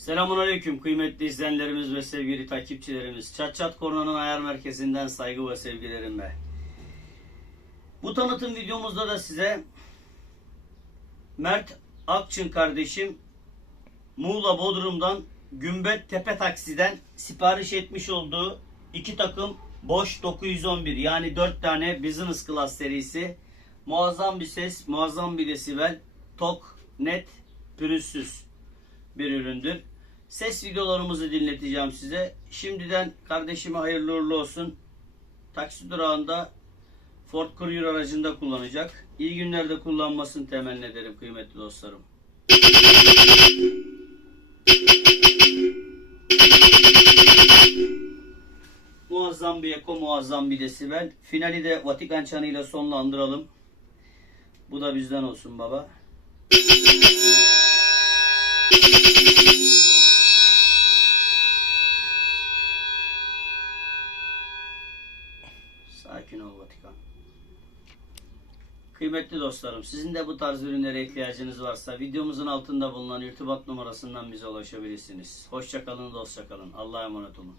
Selamünaleyküm kıymetli izleyenlerimiz ve sevgili takipçilerimiz. Çat Çat Korna'nın ayar merkezinden saygı ve sevgilerimle. Bu tanıtım videomuzda da size Mert Akçın kardeşim Muğla Bodrum'dan Gümbet Tepe Taksi'den sipariş etmiş olduğu iki takım Bosch 911 yani 4 tane Business Class serisi muazzam bir ses, muazzam bir desibel, tok, net, pürüzsüz bir üründür. Ses videolarımızı dinleteceğim size. Şimdiden kardeşime hayırlı uğurlu olsun. Taksi durağında Ford Courier aracında kullanacak. İyi günlerde kullanmasını temenni ederim kıymetli dostlarım. Muazzam bir eko, muazzam bir desibel. Finali de Vatikan çanıyla sonlandıralım. Bu da bizden olsun baba. Sakin ol Vatikan. Kıymetli dostlarım, sizin de bu tarz ürünlere ihtiyacınız varsa videomuzun altında bulunan irtibat numarasından bize ulaşabilirsiniz. Hoşçakalın, dostça kalın. Allah'a emanet olun.